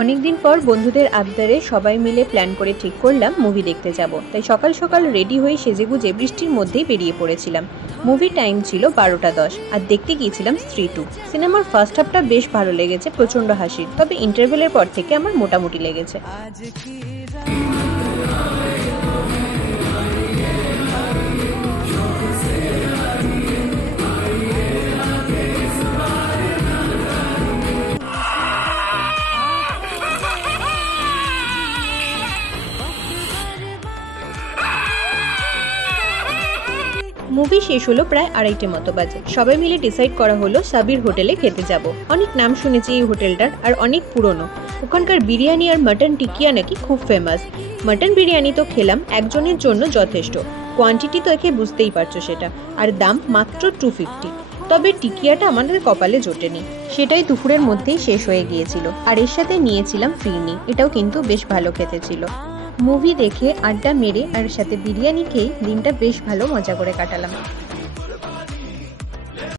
অনেকদিন পর বন্ধুদের আবদারে সবাই মিলে প্ল্যান করে ঠিক করলাম মুভি দেখতে যাব। তাই সকাল সকাল রেডি হয়ে সেজেগুজে বৃষ্টির মধ্যেই বেরিয়ে পড়েছিলাম। মুভি টাইম ছিল 12টা 10 আর দেখতে গিয়েছিলাম স্ত্রী 2। সিনেমার ফার্স্ট হাফটা বেশ ভালো লেগেছে, প্রচণ্ড হাসির, তবে ইন্টারভেলের পর থেকে আমার মোটামুটি লেগেছে। মুভি শেষ হলো প্রায় 2:30 মতো বাজে। সবাই মিলে ডিসাইড করা হলো সাবির হোটেলে খেতে যাব। অনেক নাম শুনেছি এই হোটেলটার, আর অনেক পুরনো। ওখানকার বিরিয়ানি আর মাটন টিকিয়া নাকি খুব ফেমাস। মাটন বিরিয়ানি তো খেলাম, একজনের জন্য যথেষ্ট। কোয়ান্টিটি তো একে বুঝতেই পারছো সেটা, আর দাম মাত্র 250। তবে টিকিয়াটা আমাদের কপালে জোটেনি, সেটাই দুপুরের মধ্যেই শেষ হয়ে গিয়েছিল। আর এর সাথে নিয়েছিলাম ফিরনি, এটাও কিন্তু বেশ ভালো খেতে ছিল। মুভি দেখে আড্ডা মেরে আর সাথে বিরিয়ানি খেয়ে দিনটা বেশ ভালো মজা করে কাটালাম।